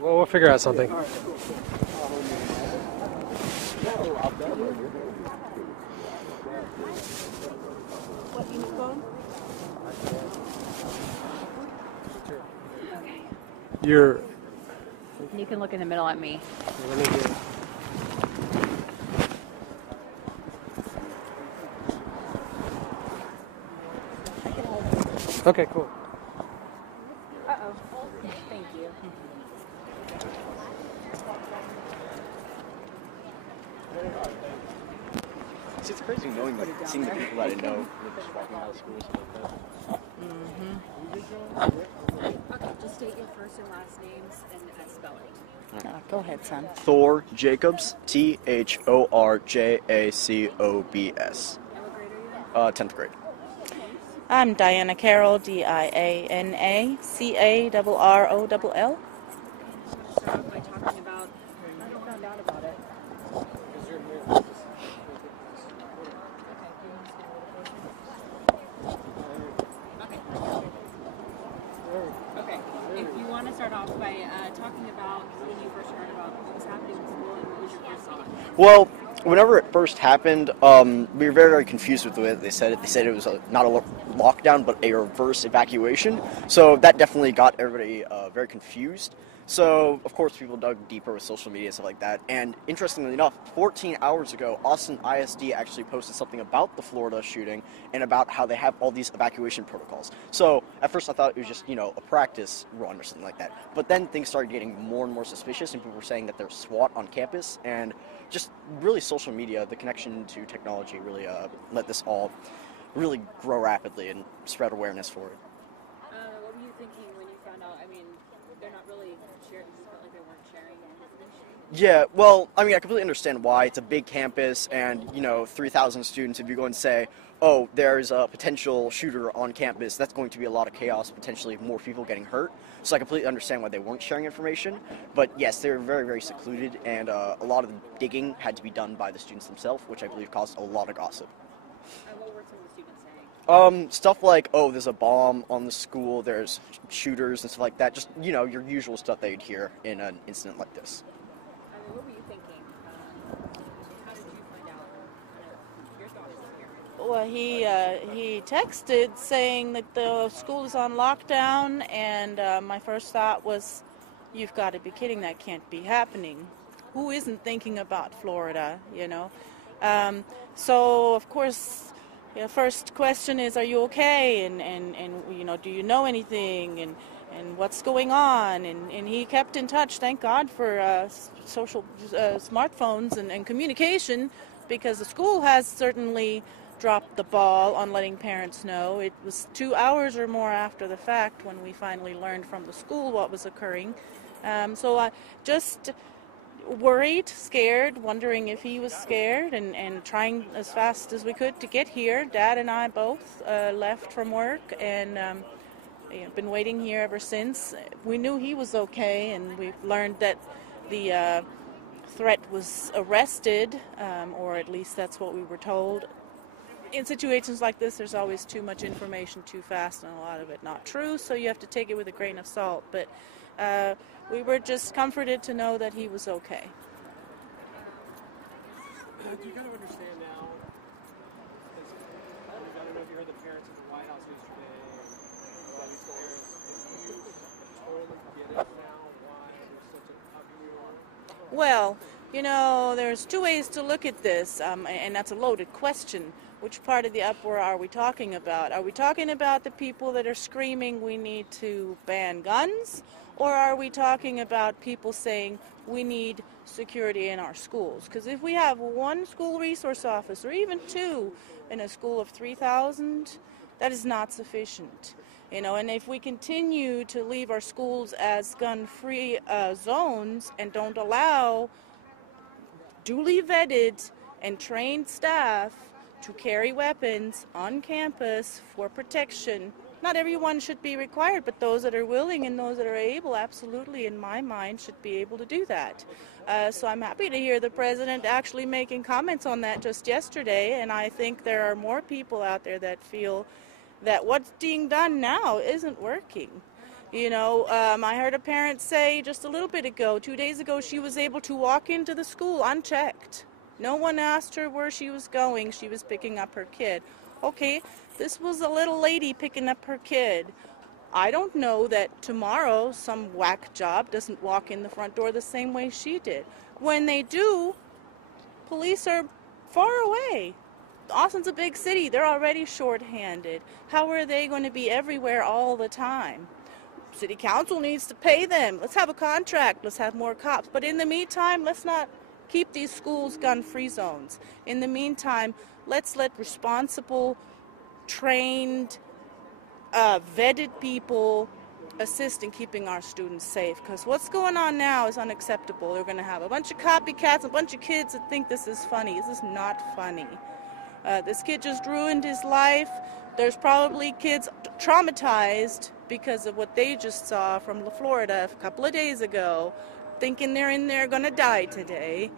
Well, we'll figure out something. What uniform? You're. You can look in the middle at me. Let me get. Okay, cool. Uh-oh. Thank you. See, it's crazy knowing, like, seeing the people that I know, like, just walking out of school or something like that. Okay, just state your first and last names and spelling. Go ahead, son. Thor Jacobs, Thorjacobs. And what grade are you in? 10th grade. I'm Diana Carroll, DianaCarroll. Start off by talking about how you found out about it. Okay. If you want to start off by talking about when you first heard about what was happening in school and what was your first thought? Well, whenever it first happened, we were very, very confused with the way that they said it. They said it was not a lockdown, but a reverse evacuation. So that definitely got everybody very confused. So, of course, people dug deeper with social media and stuff like that. And interestingly enough, 14 hours ago, Austin ISD actually posted something about the Florida shooting and about how they have all these evacuation protocols. So, at first I thought it was just, a practice run or something like that. But then things started getting more and more suspicious, and people were saying that there's SWAT on campus. And just really social media, the connection to technology really let this all really grow rapidly and spread awareness for it. What were you thinking when you found out? I mean, they're not really sharing. You felt like they weren't sharing information. Yeah, well, I mean, I completely understand why. It's a big campus and, 3,000 students. If you go and say, oh, there's a potential shooter on campus, that's going to be a lot of chaos, potentially more people getting hurt. So I completely understand why they weren't sharing information. But yes, they were very, very secluded, and a lot of the digging had to be done by the students themselves, which I believe caused a lot of gossip. What were some of the students saying? Stuff like, oh, there's a bomb on the school, there's shooters and stuff like that. Just, your usual stuff that you'd hear in an incident like this. What were you thinking? How did you find out? Your thoughts as a parent? Well, he texted saying that the school is on lockdown, and my first thought was, you've got to be kidding, that can't be happening. Who isn't thinking about Florida, So, of course, the first question is, are you okay? And do you know anything? And what's going on? And he kept in touch, thank God for social smartphones and communication, because the school has certainly dropped the ball on letting parents know. It was 2 hours or more after the fact when we finally learned from the school what was occurring. So I just worried, scared, wondering if he was scared, and trying as fast as we could to get here. Dad and I both left from work, and been waiting here ever since. We knew he was okay, and we learned that the threat was arrested, or at least that's what we were told. In situations like this, there's always too much information too fast, and a lot of it not true, so you have to take it with a grain of salt. But we were just comforted to know that he was okay. Do you kind of understand now? Because I don't know if you heard the parents at the White House yesterday. These parents, if you totally get it now, why there's such an uproar? Well, there's two ways to look at this, and that's a loaded question. Which part of the uproar are we talking about? Are we talking about the people that are screaming we need to ban guns? Or are we talking about people saying we need security in our schools? Because if we have one school resource officer, or even two, in a school of 3,000, that is not sufficient. And if we continue to leave our schools as gun-free zones and don't allow duly vetted and trained staff to carry weapons on campus for protection, not everyone should be required, but those that are willing and those that are able, absolutely, in my mind, should be able to do that. So I'm happy to hear the president actually making comments on that just yesterday, and I think there are more people out there that feel that what's being done now isn't working. I heard a parent say just a little bit ago, 2 days ago, she was able to walk into the school unchecked. No one asked her where she was going. She was picking up her kid. Okay, this was a little lady picking up her kid. I don't know that tomorrow some whack job doesn't walk in the front door the same way she did. When they do, police are far away. Austin's a big city. They're already short-handed. How are they going to be everywhere all the time? City council needs to pay them. Let's have a contract. Let's have more cops. But in the meantime, let's not keep these schools gun-free zones. In the meantime, let's let responsible, trained, vetted people assist in keeping our students safe, because what's going on now is unacceptable. They're going to have a bunch of copycats, a bunch of kids that think this is funny. This is not funny. This kid just ruined his life. There's probably kids traumatized because of what they just saw from Florida a couple of days ago, thinking they're in there going to die today.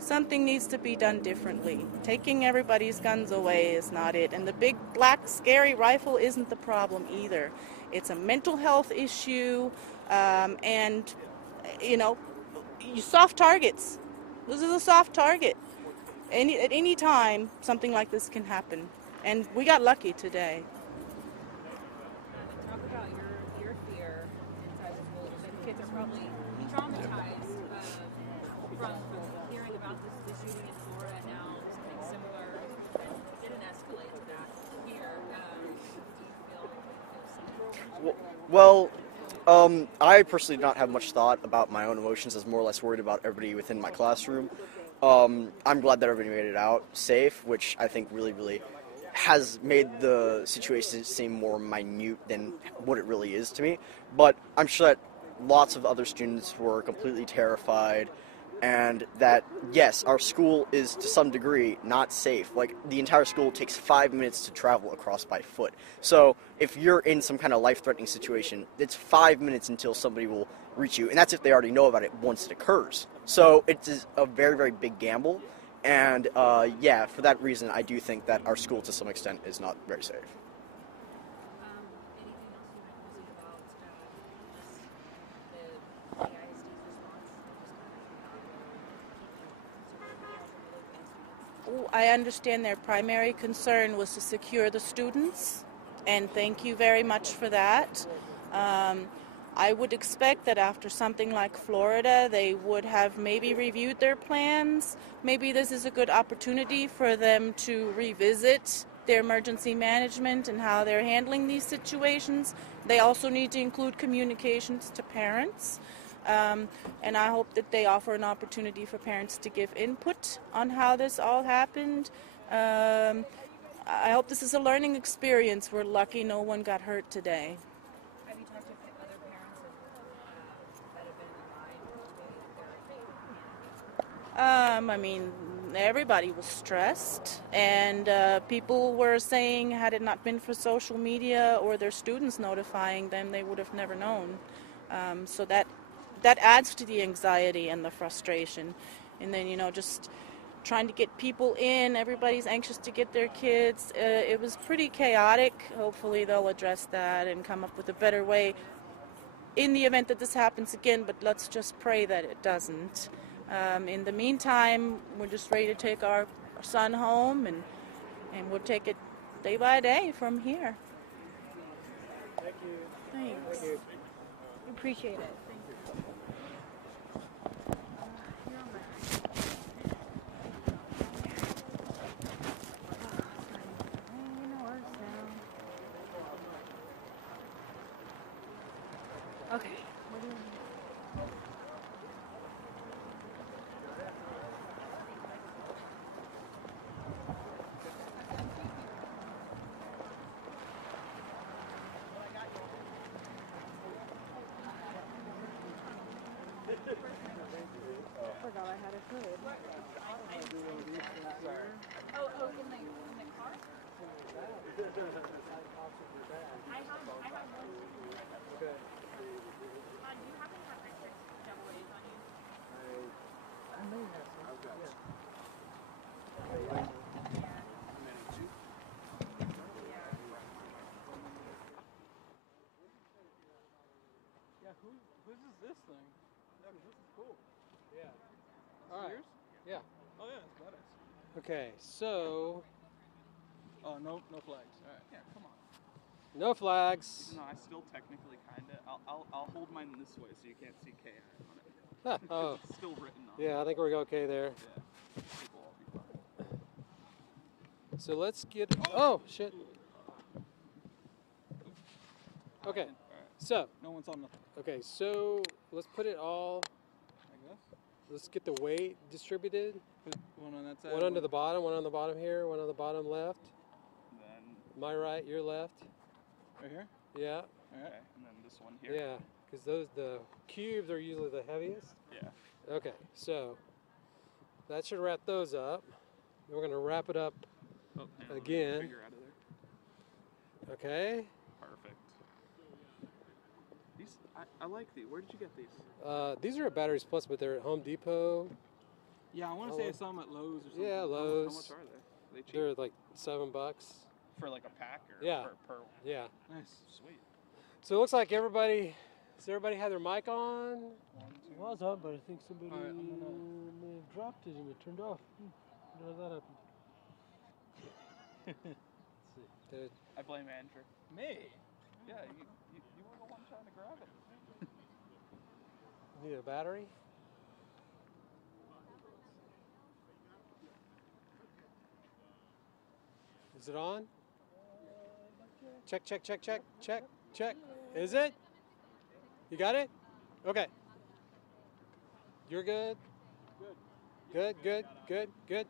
Something needs to be done differently. Taking everybody's guns away is not it. And the big black scary rifle isn't the problem either. It's a mental health issue, and, soft targets. This is a soft target. At any time, something like this can happen. And we got lucky today. Talk about your fear inside the school. The kids are probably traumatized from hearing about this shooting in Florida. Now something similar didn't escalate to that here. Do you feel Well, I personally did not have much thought about my own emotions. I was more or less worried about everybody within my classroom. I'm glad that everybody made it out safe, which I think really, really has made the situation seem more minute than what it really is to me. But I'm sure that lots of other students were completely terrified, and that, yes, our school is to some degree not safe. Like, the entire school takes 5 minutes to travel across by foot. So if you're in some kind of life-threatening situation, it's 5 minutes until somebody will reach you, and that's if they already know about it once it occurs. So it's a very, very big gamble, and for that reason, I do think that our school, to some extent, is not very safe. anything else you might visit about the ISD's response? I understand their primary concern was to secure the students, and thank you very much for that. I would expect that after something like Florida, they would have maybe reviewed their plans. Maybe this is a good opportunity for them to revisit their emergency management and how they're handling these situations. They also need to include communications to parents. And I hope that they offer an opportunity for parents to give input on how this all happened. I hope this is a learning experience. We're lucky no one got hurt today. Have you talked to other parents that have been in line? Everybody was stressed, and people were saying had it not been for social media or their students notifying them, they would have never known. So that adds to the anxiety and the frustration. And then, just trying to get people in, everybody's anxious to get their kids. It was pretty chaotic. Hopefully they'll address that and come up with a better way in the event that this happens again, but let's just pray that it doesn't. In the meantime, we're just ready to take our son home, and we'll take it day by day from here. Thank you. Thanks. Thank you. Appreciate it. Okay. Forgot I had a hood. Oh, in the car? I have one. Okay. Do you happen to have extra double A's on you? I may have some. Yes. Yeah, whose is this thing? Yeah, 'cause this is cool. Yeah. This All is right. yours? Yeah. Oh yeah, it's badass. Okay, so Oh no flags. All right. Yeah, come on. no flags. No, I still technically kind of. I'll hold mine this way so you can't see KI on it. Huh, oh, It's still written on. yeah, I think we're okay there. Yeah. People will be fine. So let's get. Oh shit. Okay. All right. So No one's on nothing. okay, so let's put it all. I guess. Let's get the weight distributed. Put one on that side. One under the bottom, one on the bottom here, one on the bottom left. Then. My right, your left. Right here. Yeah. All right. Okay. And then this one here. Yeah, because the cubes are usually the heaviest. Yeah. Okay, so that should wrap those up. Then we're gonna wrap it up Oh, hang on, let me again. Figure out of there. Okay. Perfect. These, I like these. Where did you get these? These are at Batteries Plus, but they're at Home Depot. Yeah, I want to say I saw them at Lowe's or something. Yeah, How Lowe's. much are they? Are they cheap? They're like $7. For like a pack or Yeah. per Yeah. Nice. Sweet. So it looks like everybody. Does everybody have their mic on? It was on, but I think somebody All right, I'm gonna- may have dropped it and it turned off. How did that happen? Did- I blame Andrew. Me. Yeah, you were the one trying to grab it. Need a battery? Is it on? Check, check, check, check, check, check. Is it? You got it? Okay. You're good? Good. Good, good, good, good.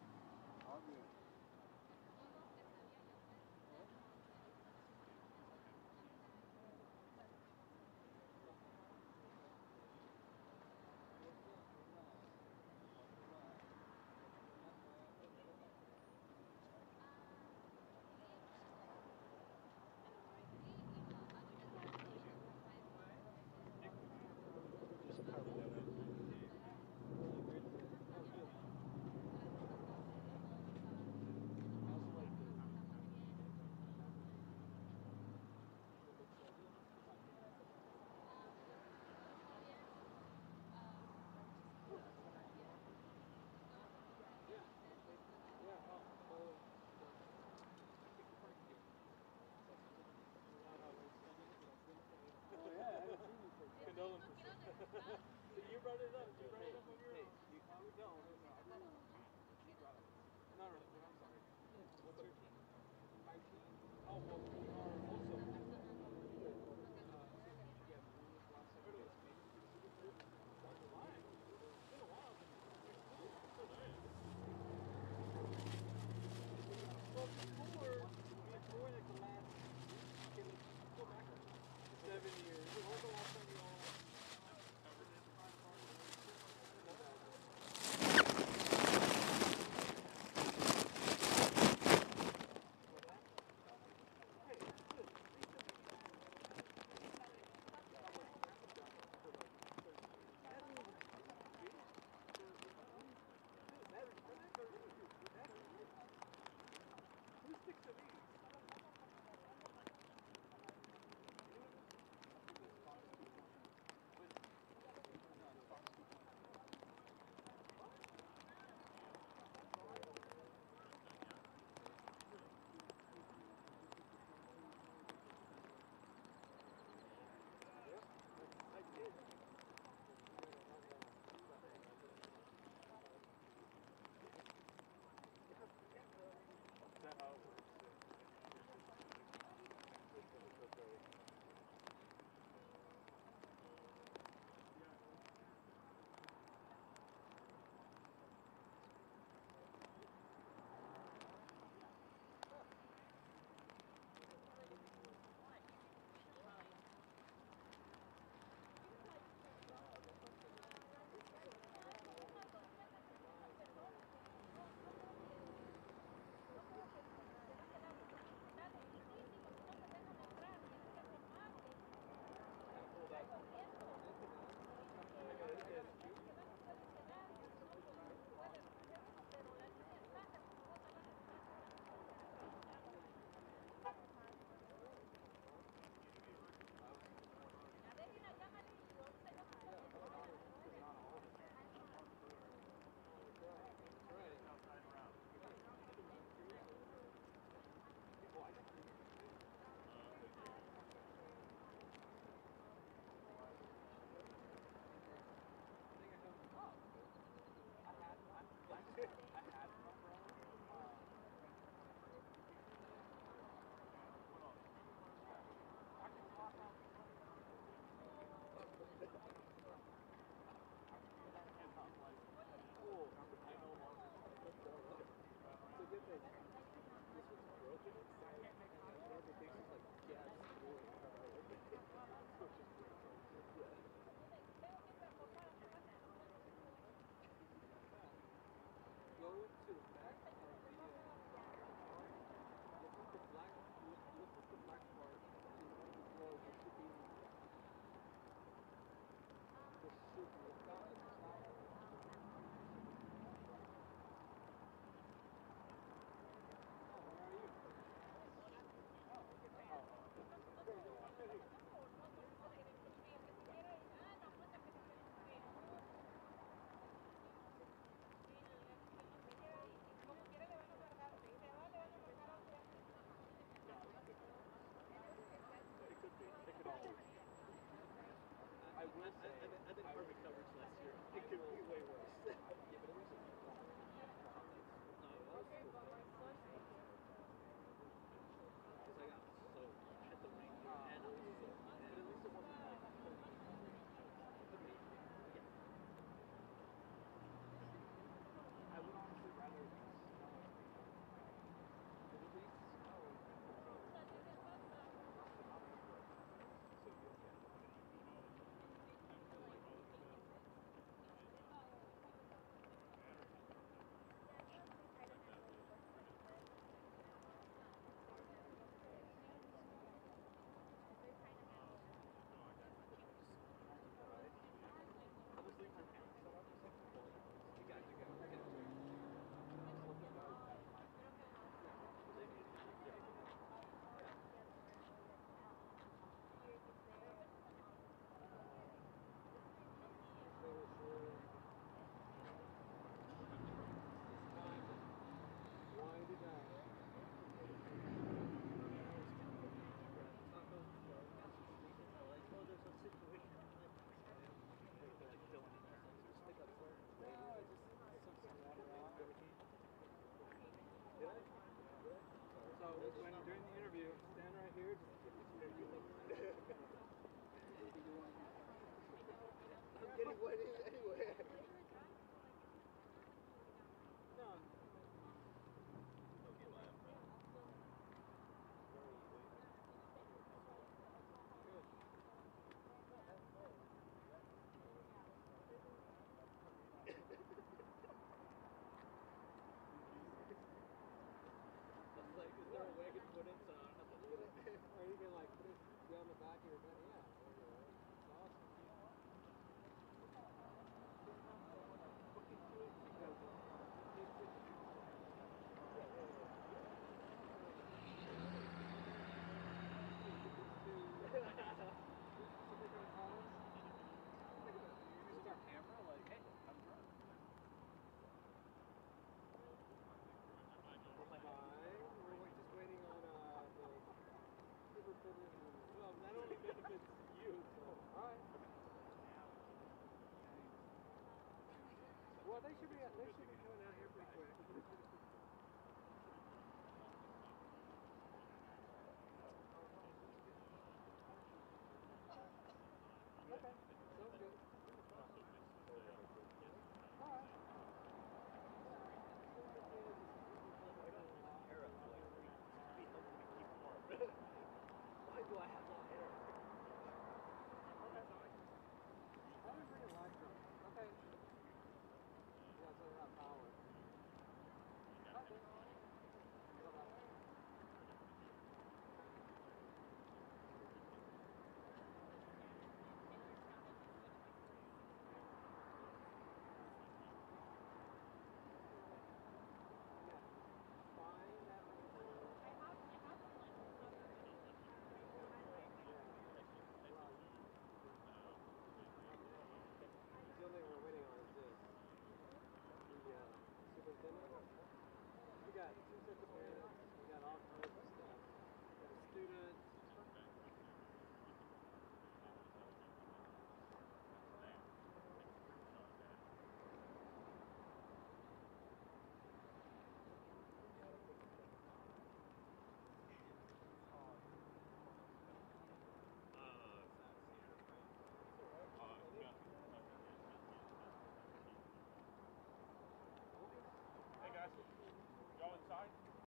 Condolences. You brought it up. You brought it up on your own.